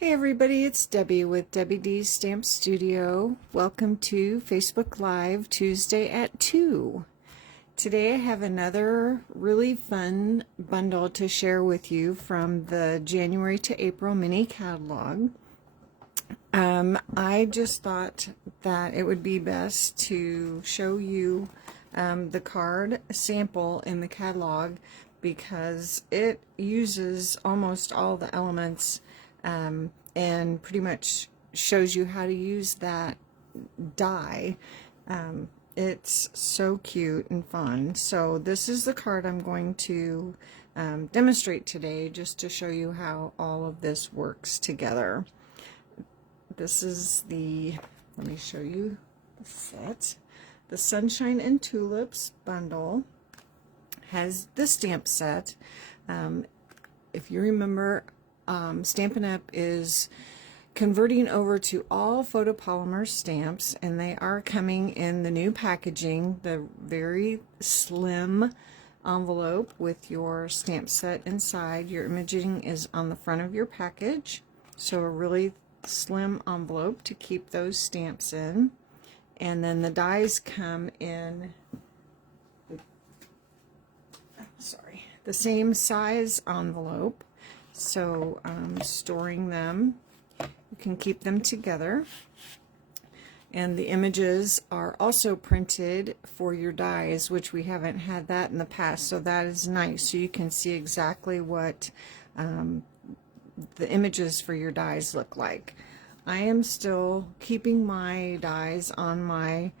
Hey everybody, it's Debbie with Debbie D's Stamp Studio. Welcome to Facebook Live Tuesday at 2. Today I have another really fun bundle to share with you from the January to April mini catalog. I just thought that it would be best to show you the card sample in the catalog because it uses almost all the elements and pretty much shows you how to use that die. It's so cute and fun. So this is the card I'm going to demonstrate today, just to show you how all of this works together. This is let me show you the set. The Sunshine and Tulips Bundle has the stamp set. If you remember, Stampin' Up! Is converting over to all photopolymer stamps, and they are coming in the new packaging, the very slim envelope with your stamp set inside. Your imaging is on the front of your package, so a really slim envelope to keep those stamps in. And then the dies come in the same size envelope, so storing them, you can keep them together. And the images are also printed for your dies, which we haven't had that in the past, so that is nice. So you can see exactly what the images for your dies look like. I am still keeping my dies on my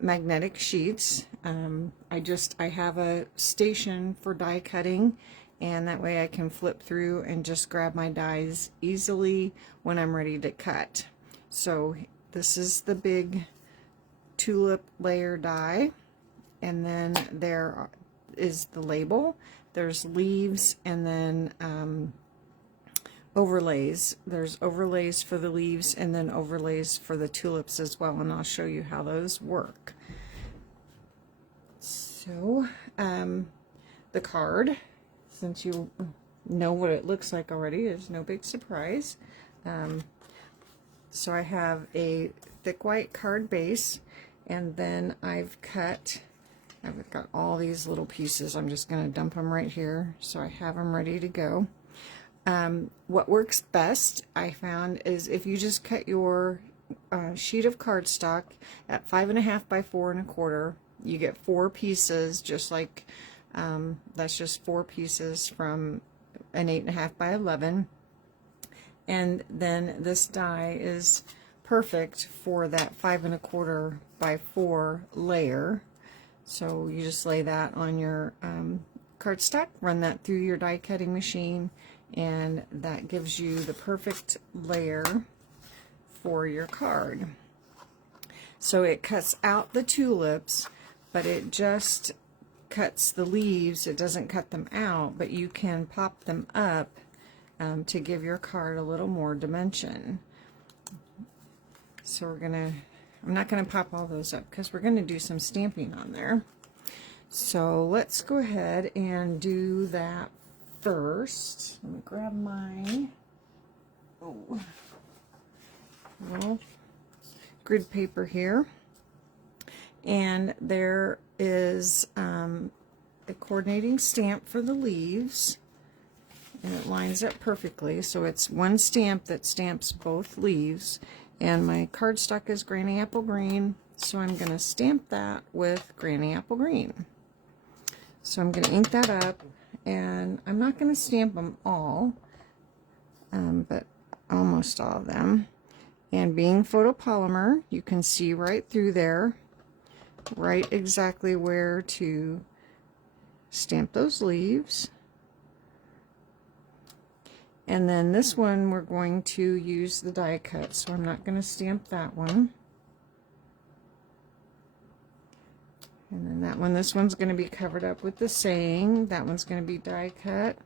magnetic sheets. I have a station for die cutting, and that way I can flip through and just grab my dies easily when I'm ready to cut. So this is the big tulip layer die, and then there is the label. There's leaves, and then overlays. There's overlays for the leaves and then overlays for the tulips as well, and I'll show you how those work. So the card, since you know what it looks like already, there's no big surprise. So I have a thick white card base, and then I've got all these little pieces. I'm just going to dump them right here so I have them ready to go. What works best, I found, is if you just cut your sheet of cardstock at 5.5 by 4 1/4. You get 4 pieces, just like that's just 4 pieces from an 8.5 by 11. And then this die is perfect for that 5 1/4 by 4 layer. So you just lay that on your cardstock, run that through your die cutting machine, and that gives you the perfect layer for your card. So it cuts out the tulips, but it just cuts the leaves. It doesn't cut them out, but you can pop them up to give your card a little more dimension. So I'm not gonna pop all those up because we're gonna do some stamping on there. So let's go ahead and do that first. Let me grab my little grid paper here, and there is a coordinating stamp for the leaves, and it lines up perfectly. So it's one stamp that stamps both leaves, and my cardstock is Granny Apple Green, so I'm going to stamp that with Granny Apple Green. So I'm going to ink that up, and I'm not going to stamp them all, but almost all of them. And being photopolymer, you can see right through there, right exactly where to stamp those leaves. And then this one we're going to use the die cut, so I'm not going to stamp that one. And then that one, this one's going to be covered up with the saying. That one's going to be die cut,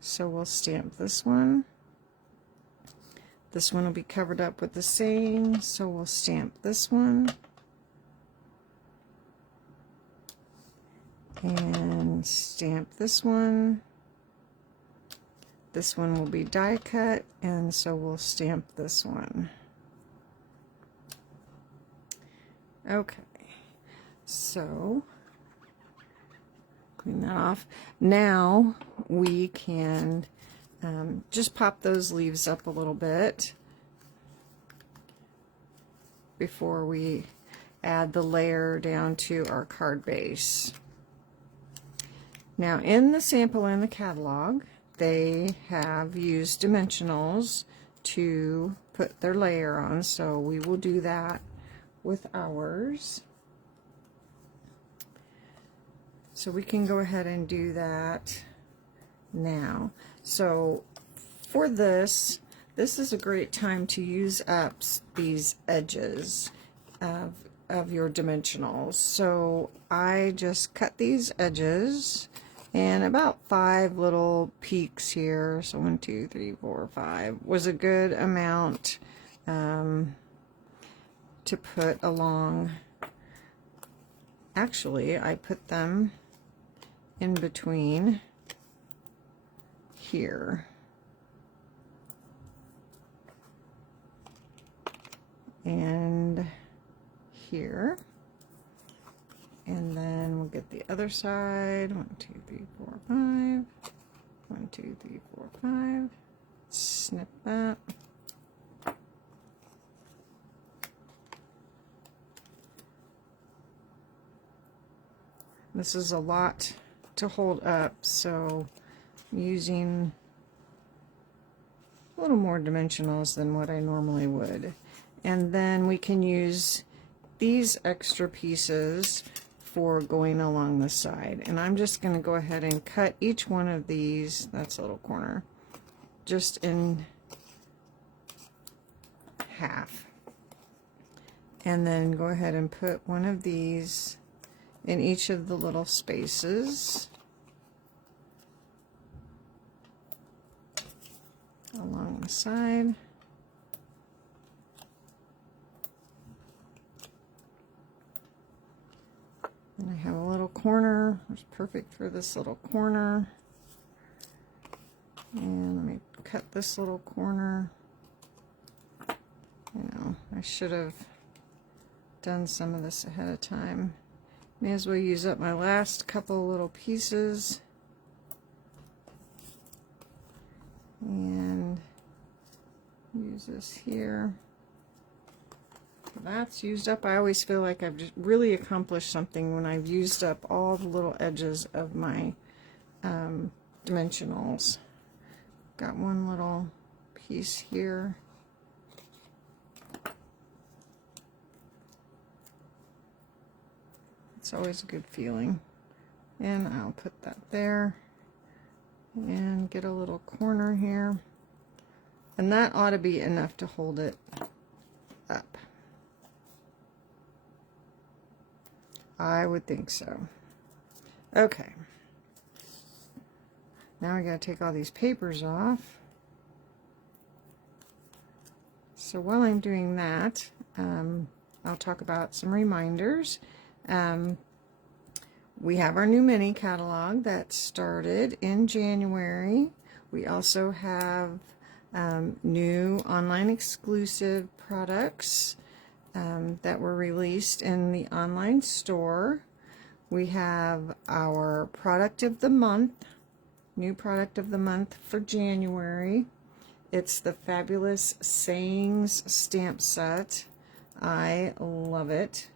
so we'll stamp this one. This one will be covered up with the saying, so we'll stamp this one. And stamp this one. This one will be die cut, and so we'll stamp this one. Okay, so clean that off. Now we can just pop those leaves up a little bit before we add the layer down to our card base. Now in the sample and the catalog, they have used dimensionals to put their layer on, so we will do that with ours. So we can go ahead and do that now. So for this is a great time to use up these edges of your dimensionals. So I just cut these edges and about 5 little peaks here. So 1, 2, 3, 4, 5 was a good amount to put along. Actually, I put them in between here and here, and then we'll get the other side. 1, 2, 3, 4, 5. 1, 2, 3, 4, 5. Snip that. This is a lot to hold up, so I'm using a little more dimensionals than what I normally would. And then we can use these extra pieces for going along the side. And I'm just going to go ahead and cut each one of these, that's a little corner, just in half. And then go ahead and put one of these in each of the little spaces along the side. And I have a little corner, it's perfect for this little corner. And let me cut this little corner. You know, I should have done some of this ahead of time. May as well use up my last couple little pieces. And use this here. That's used up. I always feel like I've just really accomplished something when I've used up all the little edges of my dimensionals. Got one little piece here. It's always a good feeling. And I'll put that there and get a little corner here. And that ought to be enough to hold it up. I would think so. Okay. Now I gotta take all these papers off. So while I'm doing that, I'll talk about some reminders. We have our new mini catalog that started in January. We also have new online exclusive products that were released in the online store. We have our product of the month, new product of the month for January. It's the Fabulous Sayings stamp set. I love it.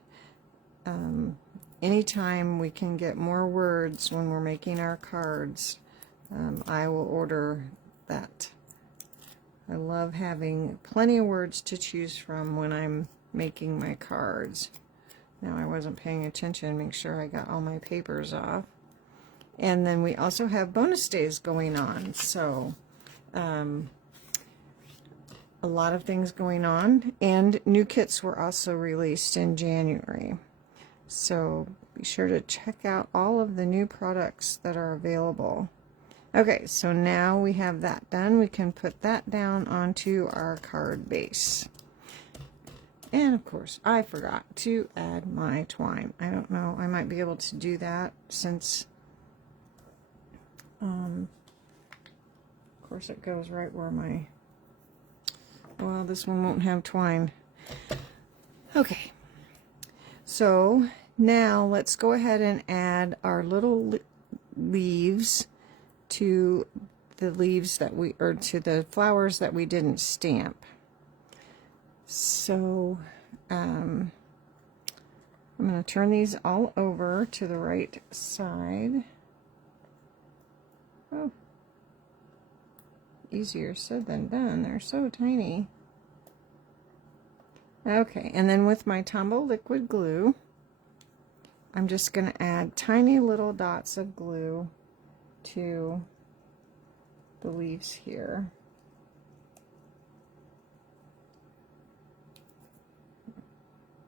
Anytime we can get more words when we're making our cards, I will order that. I love having plenty of words to choose from when I'm making my cards. Now I wasn't paying attention, make sure I got all my papers off. And then we also have bonus days going on, so a lot of things going on, and new kits were also released in January. So be sure to check out all of the new products that are available. Okay, so now we have that done. We can put that down onto our card base. And of course, I forgot to add my twine. I don't know, I might be able to do that since Of course it goes right where my, well, this one won't have twine. Okay, so now let's go ahead and add our little leaves to the leaves that we, or to the flowers that we didn't stamp. So I'm going to turn these all over to the right side. Oh, easier said than done. They're so tiny. Okay, and then with my Tombow liquid glue, I'm just going to add tiny little dots of glue to the leaves here.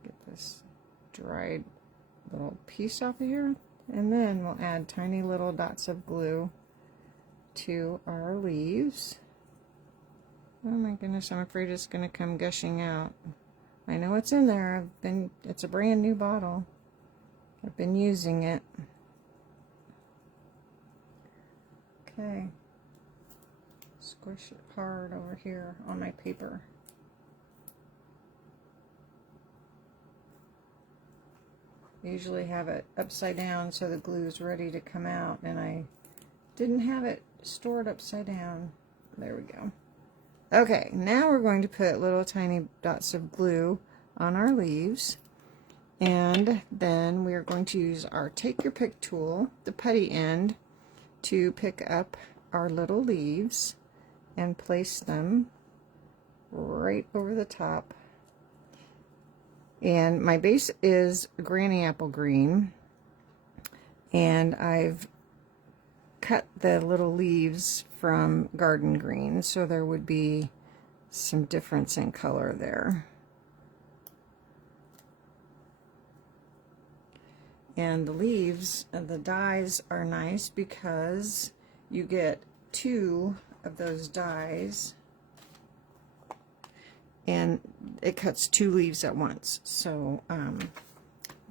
Get this dried little piece off of here, and then we'll add tiny little dots of glue to our leaves. Oh my goodness, I'm afraid it's going to come gushing out. I know it's in there. It's a brand new bottle. I've been using it. Okay. Squish it hard over here on my paper. I usually have it upside down so the glue is ready to come out, and I didn't have it stored upside down. There we go. Okay, now we're going to put little tiny dots of glue on our leaves, and then we are going to use our Take Your Pick tool, the putty end, to pick up our little leaves and place them right over the top. And my base is Granny Apple Green, and I've cut the little leaves from Garden Green, so there would be some difference in color there. And the leaves, the dies are nice because you get 2 of those dies, and it cuts 2 leaves at once, so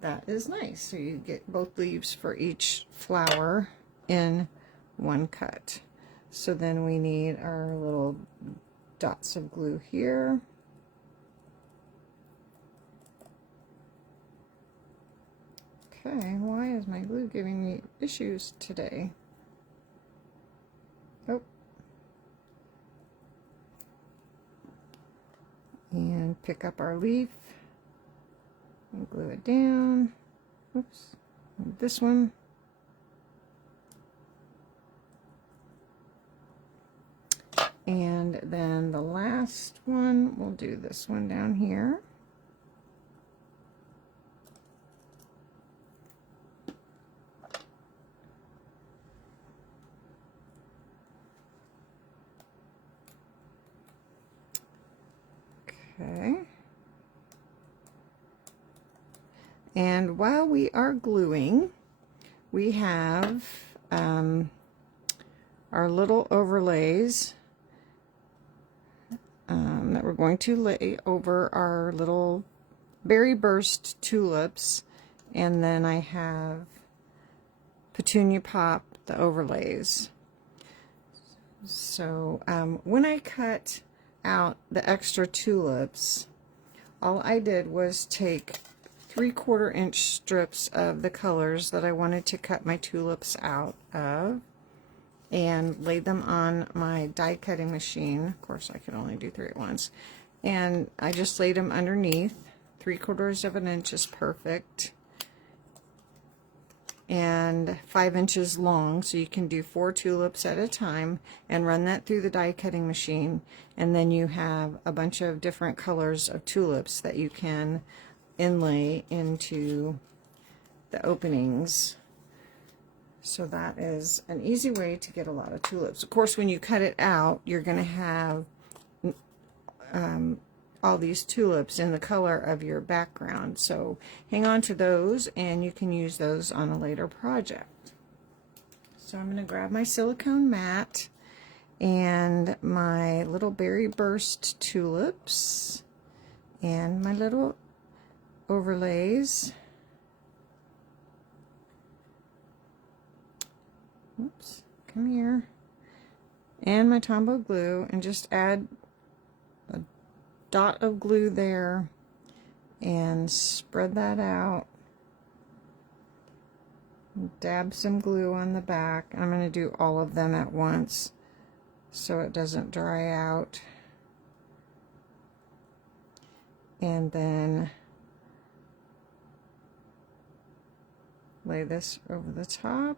that is nice. So you get both leaves for each flower in one cut. So then we need our little dots of glue here. Okay, why is my glue giving me issues today? Oh. And pick up our leaf and glue it down. Oops. And this one. And then the last one, we'll do this one down here. Okay. And while we are gluing, we have our little overlays that we're going to lay over our little berry burst tulips, and then I have Petunia Pop, the overlays. So when I cut out the extra tulips, all I did was take 3/4 inch strips of the colors that I wanted to cut my tulips out of, and laid them on my die cutting machine. Of course, I could only do 3 at once. And I just laid them underneath. 3/4 of an inch is perfect. And 5 inches long, so you can do 4 tulips at a time and run that through the die cutting machine. And then you have a bunch of different colors of tulips that you can inlay into the openings. So that is an easy way to get a lot of tulips. Of course, when you cut it out, you're going to have all these tulips in the color of your background. So hang on to those, and you can use those on a later project. So I'm going to grab my silicone mat and my little berry burst tulips and my little overlays. Oops, come here. and my Tombow glue, and just add a dot of glue there and spread that out. Dab some glue on the back. I'm going to do all of them at once so it doesn't dry out. And then lay this over the top.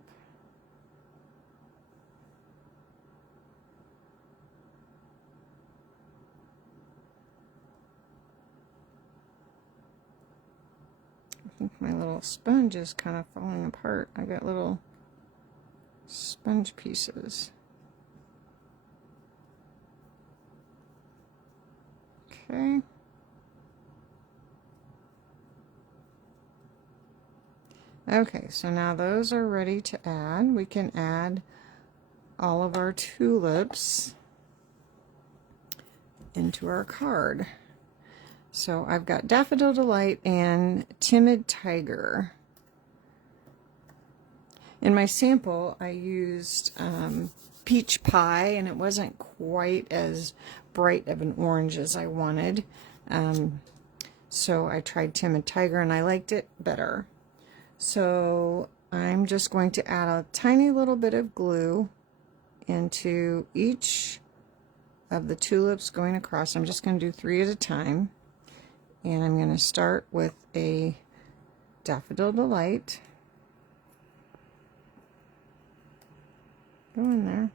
I think my little sponge is kind of falling apart. I got little sponge pieces. Okay. Okay, so now those are ready to add. We can add all of our tulips into our card. So I've got Daffodil Delight and Timid Tiger. In my sample, I used Peach Pie, and it wasn't quite as bright of an orange as I wanted. So I tried Timid Tiger, and I liked it better. So I'm just going to add a tiny little bit of glue into each of the tulips going across. I'm just going to do 3 at a time. And I'm going to start with a Daffodil Delight. Go in there.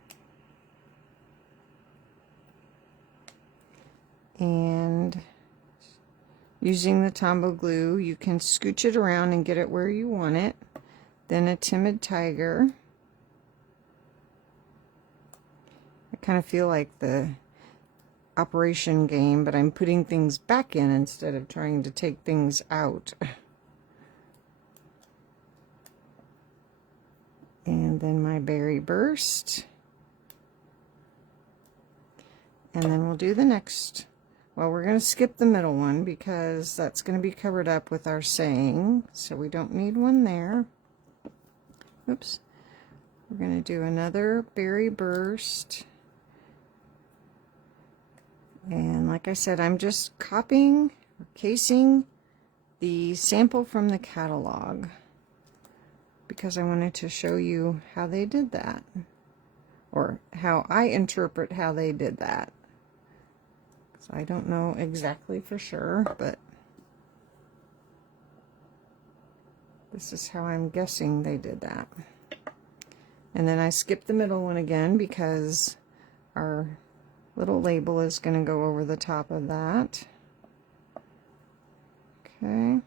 And using the Tombow glue, you can scooch it around and get it where you want it. Then a Timid Tiger. I kind of feel like the Operation game, but I'm putting things back in instead of trying to take things out. And then my Berry Burst. And then we'll do the next. Well, we're going to skip the middle one because that's going to be covered up with our saying, so we don't need one there. Oops. We're going to do another Berry Burst. And like I said, I'm just copying or casing the sample from the catalog because I wanted to show you how they did that, or how I interpret how they did that. So I don't know exactly for sure, but this is how I'm guessing they did that. And then I skipped the middle one again because our little label is going to go over the top of that. Okay.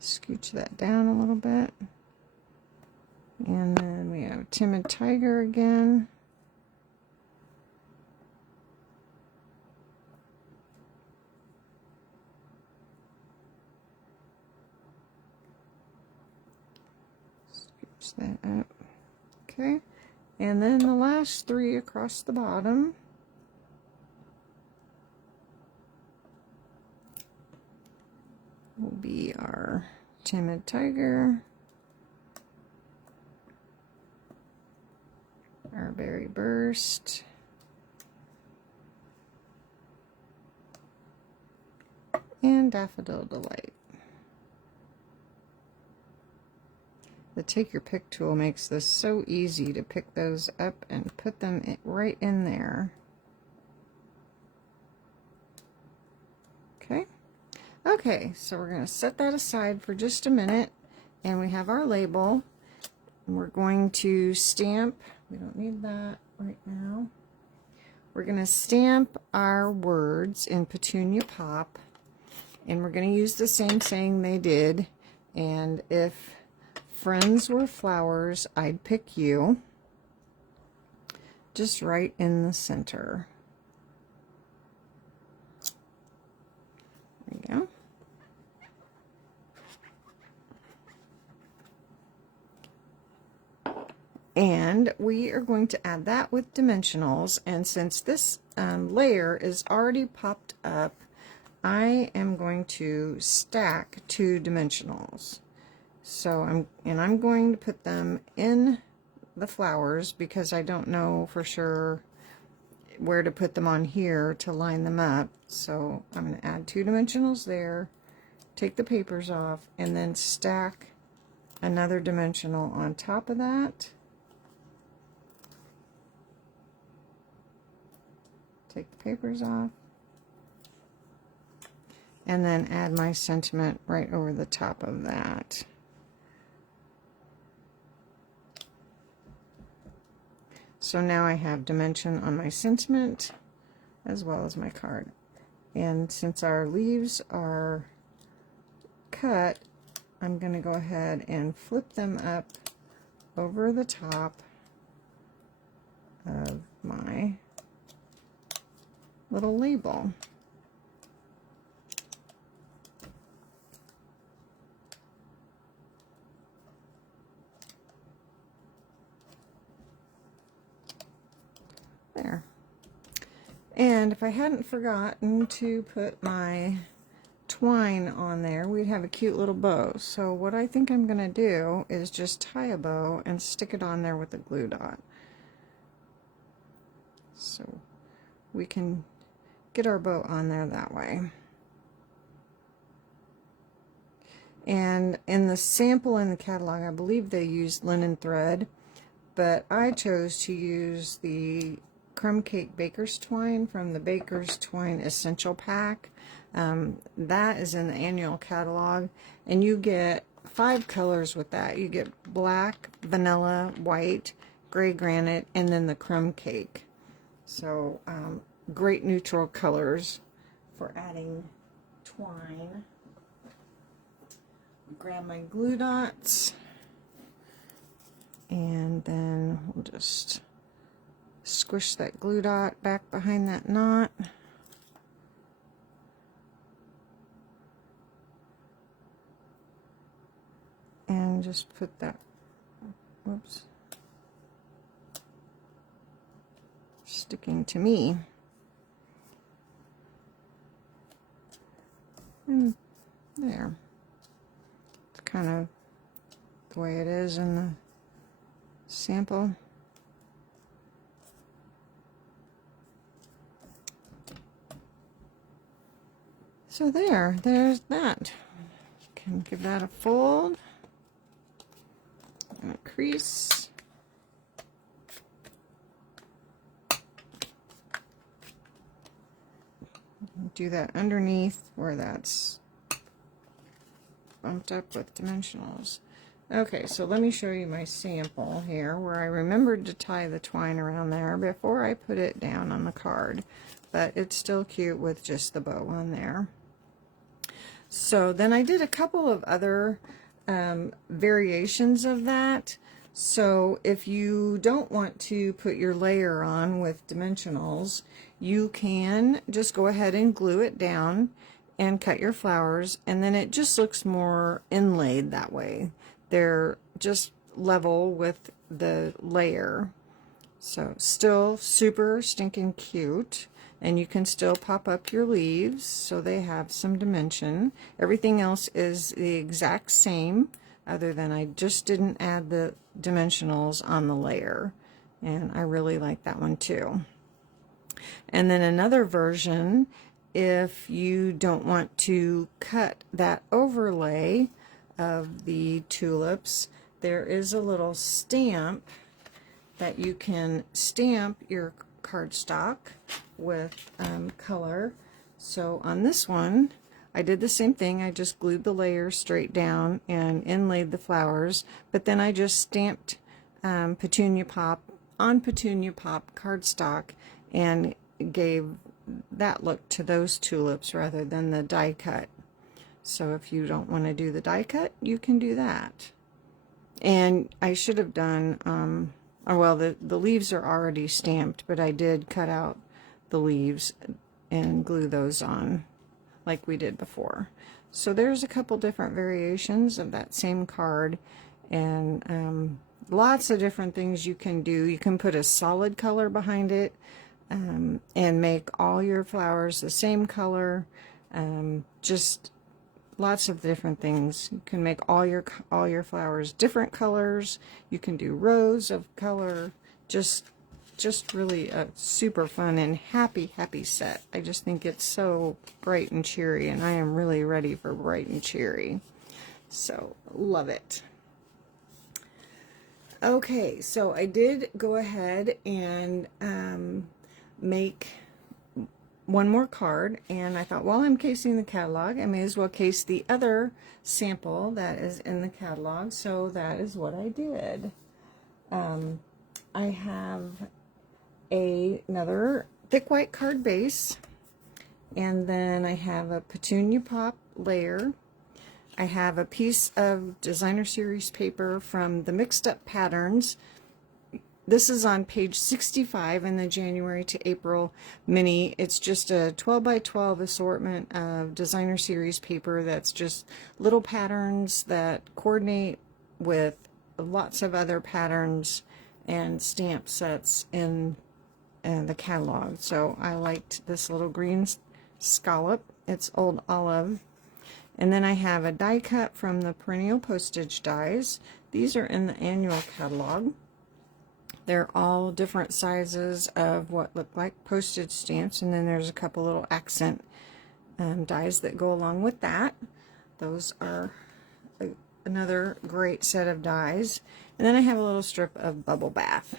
Scooch that down a little bit. And then we have Timid Tiger again. Scooch that up. Okay. And then the last 3 across the bottom. Will be our Timid Tiger, our Berry Burst, and Daffodil Delight. The Take Your Pick tool makes this so easy to pick those up and put them right in there. Okay. Okay, so we're going to set that aside for just a minute, and we have our label. And we're going to stamp. We don't need that right now. We're going to stamp our words in Petunia Pop, and we're going to use the same saying they did. And if friends were flowers, I'd pick you. Just right in the center. There you go. And we are going to add that with dimensionals, and since this layer is already popped up, I am going to stack 2 dimensionals. So I'm going to put them in the flowers because I don't know for sure where to put them on here to line them up. So I'm going to add 2 dimensionals there, take the papers off, and then stack another dimensional on top of that. Take the papers off, and then add my sentiment right over the top of that. So now I have dimension on my sentiment as well as my card. And since our leaves are cut, I'm going to go ahead and flip them up over the top of my little label. There. And if I hadn't forgotten to put my twine on there, we'd have a cute little bow. So what I think I'm going to do is just tie a bow and stick it on there with a glue dot. So we can get our bow on there that way. And in the sample in the catalog, I believe they used linen thread, but I chose to use the Crumb Cake Baker's Twine from the Baker's Twine Essential Pack. That is in the annual catalog, and you get 5 colors with that. You get black, vanilla, white, gray granite, and then the crumb cake. So great neutral colors for adding twine. Grab my glue dots, and then we'll just squish that glue dot back behind that knot. And just put that, whoops, sticking to me. And there. It's kind of the way it is in the sample. So there's that. You can give that a fold and a crease. Do that underneath where that's bumped up with dimensionals. Okay, so let me show you my sample here where I remembered to tie the twine around there before I put it down on the card, but it's still cute with just the bow on there. So then I did a couple of other variations of that. So if you don't want to put your layer on with dimensionals, you can just go ahead and glue it down and cut your flowers, and then it just looks more inlaid that way. They're just level with the layer. So still super stinking cute, and you can still pop up your leaves so they have some dimension. Everything else is the exact same, other than I just didn't add the dimensionals on the layer, and I really like that one too. And then another version, if you don't want to cut that overlay of the tulips, there is a little stamp that you can stamp your cardstock with color. So on this one, I did the same thing. I just glued the layer straight down and inlaid the flowers, but then I just stamped Petunia Pop on Petunia Pop cardstock and gave that look to those tulips rather than the die cut. So if you don't want to do the die cut, you can do that. And I should have done, well, the leaves are already stamped, but I did cut out the leaves and glue those on like we did before. So there's a couple different variations of that same card, and lots of different things you can do. You can put a solid color behind it and make all your flowers the same color. Just lots of different things. You can make all your flowers different colors. You can do rows of color. Just really a super fun and happy set. I just think it's so bright and cheery, and I am really ready for bright and cheery. So, love it. Okay, so I did go ahead and make one more card, and I thought, while I'm casing the catalog, I may as well case the other sample that is in the catalog, so that is what I did. I have another thick white card base, and then I have a petunia pop layer. I have a piece of designer series paper from the Mixed Up Patterns. This is on page 65 in the January to April mini. It's just a 12 by 12 assortment of designer series paper that's just little patterns that coordinate with lots of other patterns and stamp sets in the catalog. So I liked this little green scallop. It's Old Olive. And then I have a die cut from the Perennial Postage dies. These are in the annual catalog. They're all different sizes of what look like postage stamps, and then there's a couple little accent dies that go along with that. Those are another great set of dies. And then I have a little strip of Bubble Bath.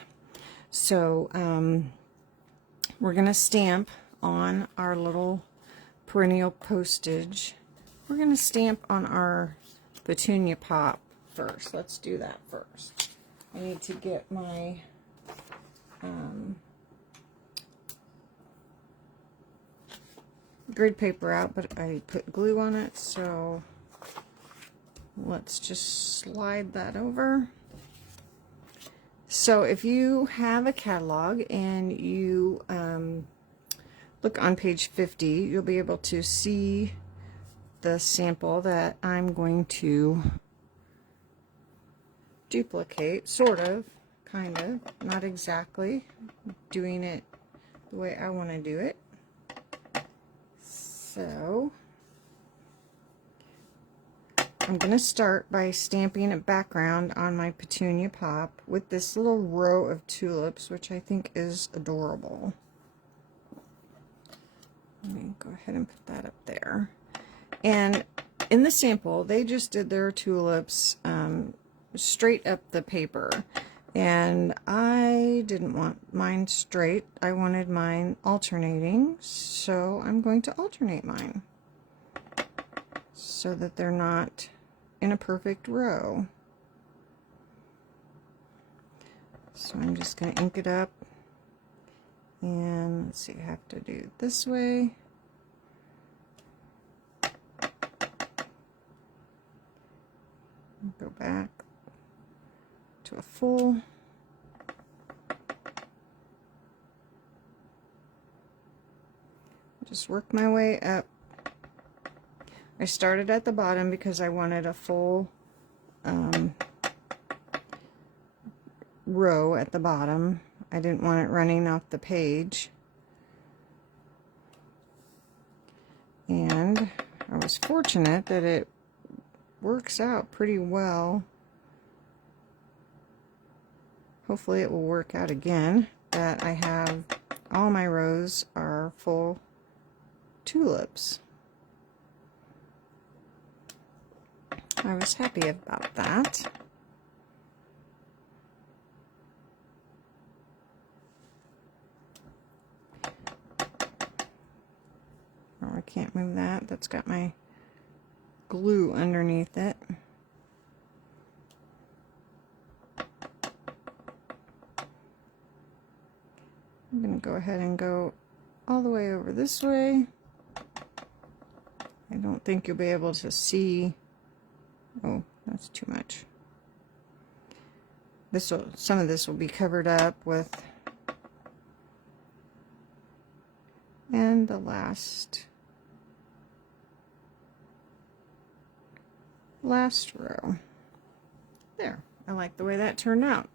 So we're going to stamp on our little Perennial Postage. We're going to stamp on our Petunia Pop first. Let's do that first. I need to get my grid paper out, but I put glue on it, so let's just slide that over. So if you have a catalog and you look on page 50, you'll be able to see the sample that I'm going to duplicate, sort of, kind of, not exactly, doing it the way I want to do it. So I'm going to start by stamping a background on my Petunia Pop with this little row of tulips, which I think is adorable. Let me go ahead and put that up there. And in the sample, they just did their tulips straight up the paper, and I didn't want mine straight. I wanted mine alternating, so I'm going to alternate mine so that they're not in a perfect row. So I'm just going to ink it up, and let's see, I have to do it this way. Go back to a full. Just work my way up. I started at the bottom because I wanted a full row at the bottom. I didn't want it running off the page. And I was fortunate that it works out pretty well. Hopefully it will work out again, that I have all my rows are full tulips. I was happy about that. Oh, I can't move that. That's got my glue underneath it. I'm going to go ahead and go all the way over this way. I don't think you'll be able to see. Oh, that's too much. Some of this will be covered up with, and the last row. There. I like the way that turned out.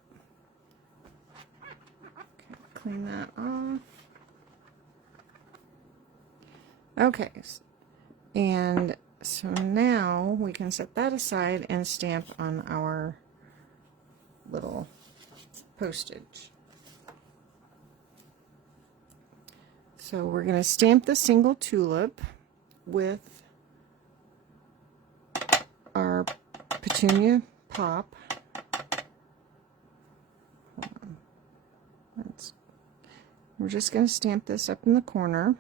Okay, clean that off. Okay, and So now we can set that aside and stamp on our little postage. So we're going to stamp the single tulip with our petunia pop. We're just going to stamp this up in the corner.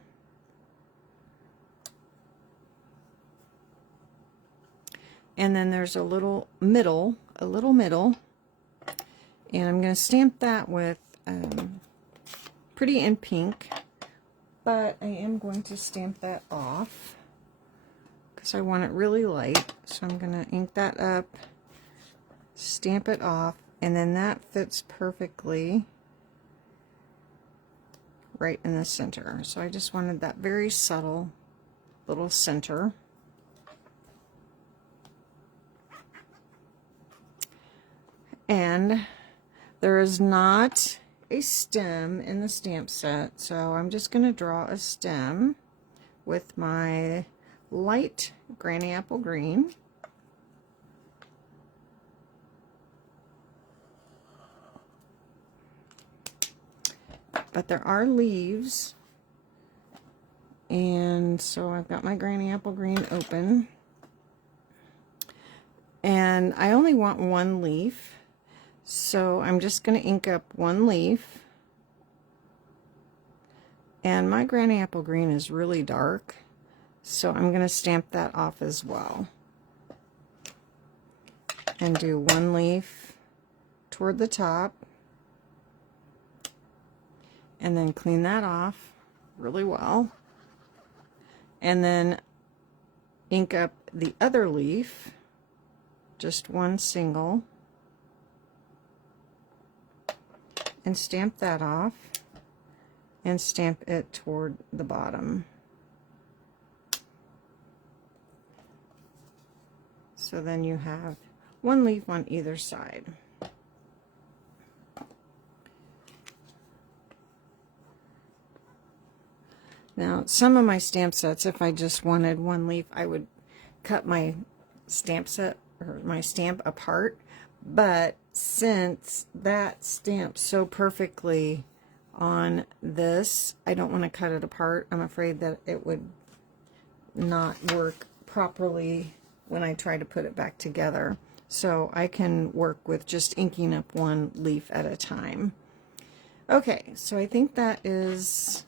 And then there's a little middle, and I'm going to stamp that with Pretty in Pink, but I am going to stamp that off because I want it really light. So I'm going to ink that up, stamp it off, and then that fits perfectly right in the center. So I just wanted that very subtle little center. And there is not a stem in the stamp set, so I'm just going to draw a stem with my light Granny Apple Green. But there are leaves, and so I've got my Granny Apple Green open, and I only want one leaf, so I'm just going to ink up one leaf. And my Granny Apple Green is really dark, so I'm going to stamp that off as well. And do one leaf toward the top. And then clean that off really well. And then ink up the other leaf, just one single. And stamp that off. And stamp it toward the bottom. So then you have one leaf on either side. Now, some of my stamp sets, if I just wanted one leaf, I would cut my stamp set or my stamp apart. But since that stamps so perfectly on this, I don't want to cut it apart. I'm afraid that it would not work properly when I try to put it back together. So I can work with just inking up one leaf at a time. Okay, so I think that is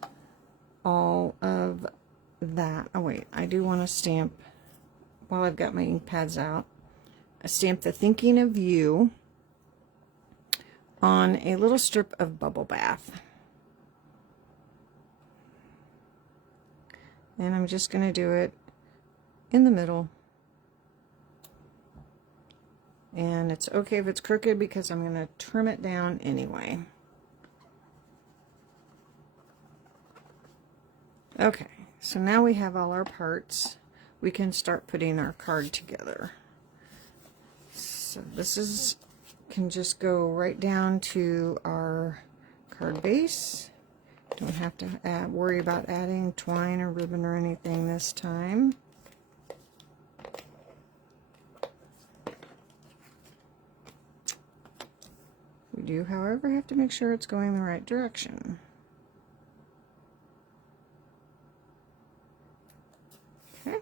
all of that. Oh wait, I do want to stamp, while I've got my ink pads out, I stamp the Thinking of You on a little strip of Bubble Bath. And I'm just going to do it in the middle. And it's okay if it's crooked because I'm going to trim it down anyway. Okay, so now we have all our parts. We can start putting our card together. So this can just go right down to our card base. Don't have to worry about adding twine or ribbon or anything this time. We do, however, have to make sure it's going the right direction. Okay.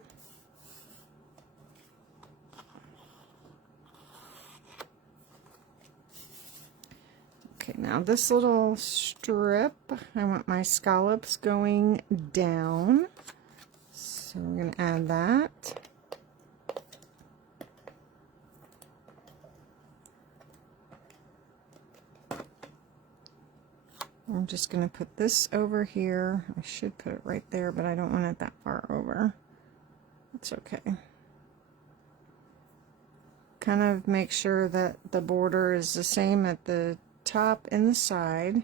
Okay, now this little strip, I want my scallops going down. So we're going to add that. I'm just going to put this over here. I should put it right there, but I don't want it that far over. That's okay. Kind of make sure that the border is the same at the top and the side.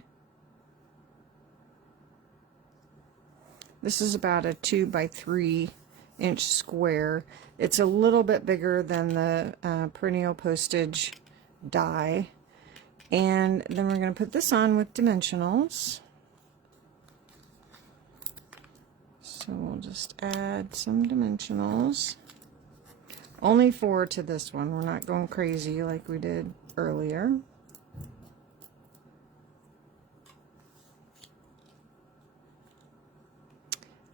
This is about a 2 by 3 inch square. It's a little bit bigger than the perennial postage die. And then we're going to put this on with dimensionals. So we'll just add some dimensionals. Only 4 to this one. We're not going crazy like we did earlier.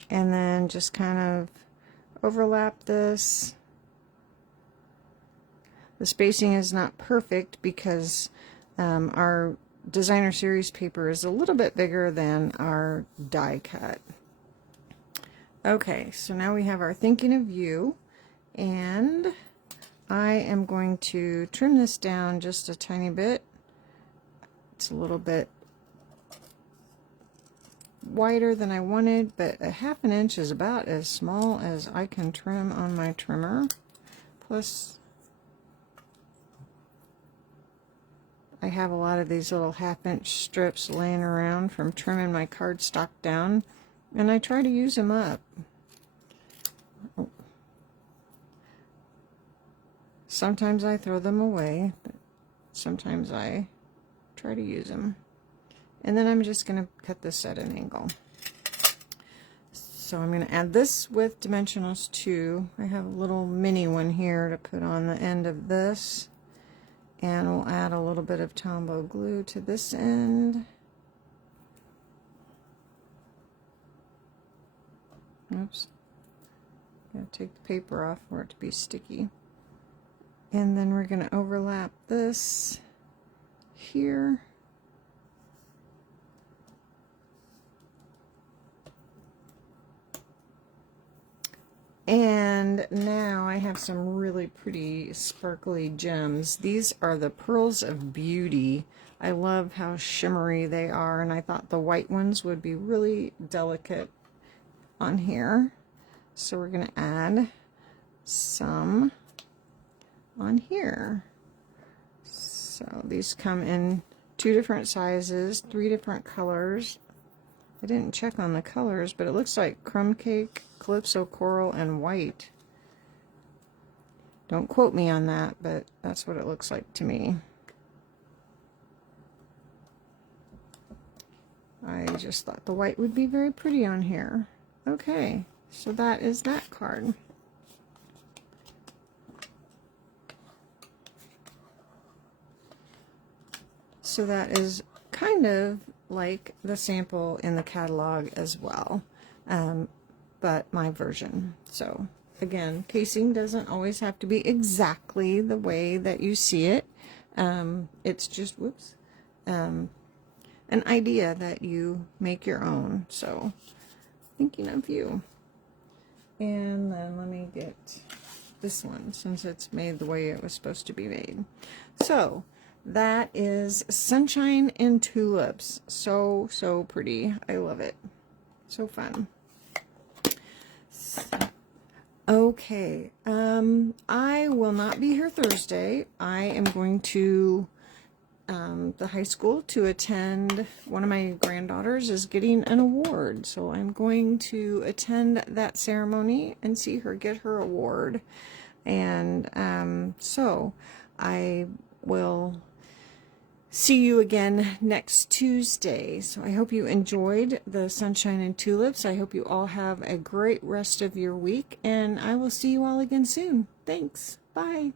And then just kind of overlap this. The spacing is not perfect because our designer series paper is a little bit bigger than our die cut. Okay, so now we have our thinking of you, and I am going to trim this down just a tiny bit. It's a little bit wider than I wanted, but a 1/2 inch is about as small as I can trim on my trimmer. Plus, I have a lot of these little 1/2 inch strips laying around from trimming my cardstock down, and I try to use them up. Sometimes I throw them away, but sometimes I try to use them. And then I'm just going to cut this at an angle. So I'm going to add this with dimensionals too. I have a little mini one here to put on the end of this. And we'll add a little bit of Tombow glue to this end. Oops. Gotta take the paper off for it to be sticky. And then we're going to overlap this here. And now I have some really pretty sparkly gems. These are the Pearls of Beauty. I love how shimmery they are, and I thought the white ones would be really delicate on here. So we're going to add some on here. So these come in 2 different sizes, 3 different colors. I didn't check on the colors, but it looks like crumb cake, calypso coral, and white. Don't quote me on that, but that's what it looks like to me. I just thought the white would be very pretty on here. Okay, so that is that card. So that is kind of like the sample in the catalog as well, but my version. So again, casing doesn't always have to be exactly the way that you see it. It's just, whoops, an idea that you make your own. So thinking of you. And then let me get this one since it's made the way it was supposed to be made. So that is Sunshine and Tulips. So, so pretty. I love it. So fun. Okay. I will not be here Thursday. I am going to the high school to attend. One of my granddaughters is getting an award. So I'm going to attend that ceremony and see her get her award. And so I will see you again next Tuesday. So I hope you enjoyed the Sunshine and Tulips. I hope you all have a great rest of your week, and I will see you all again soon. Thanks. Bye.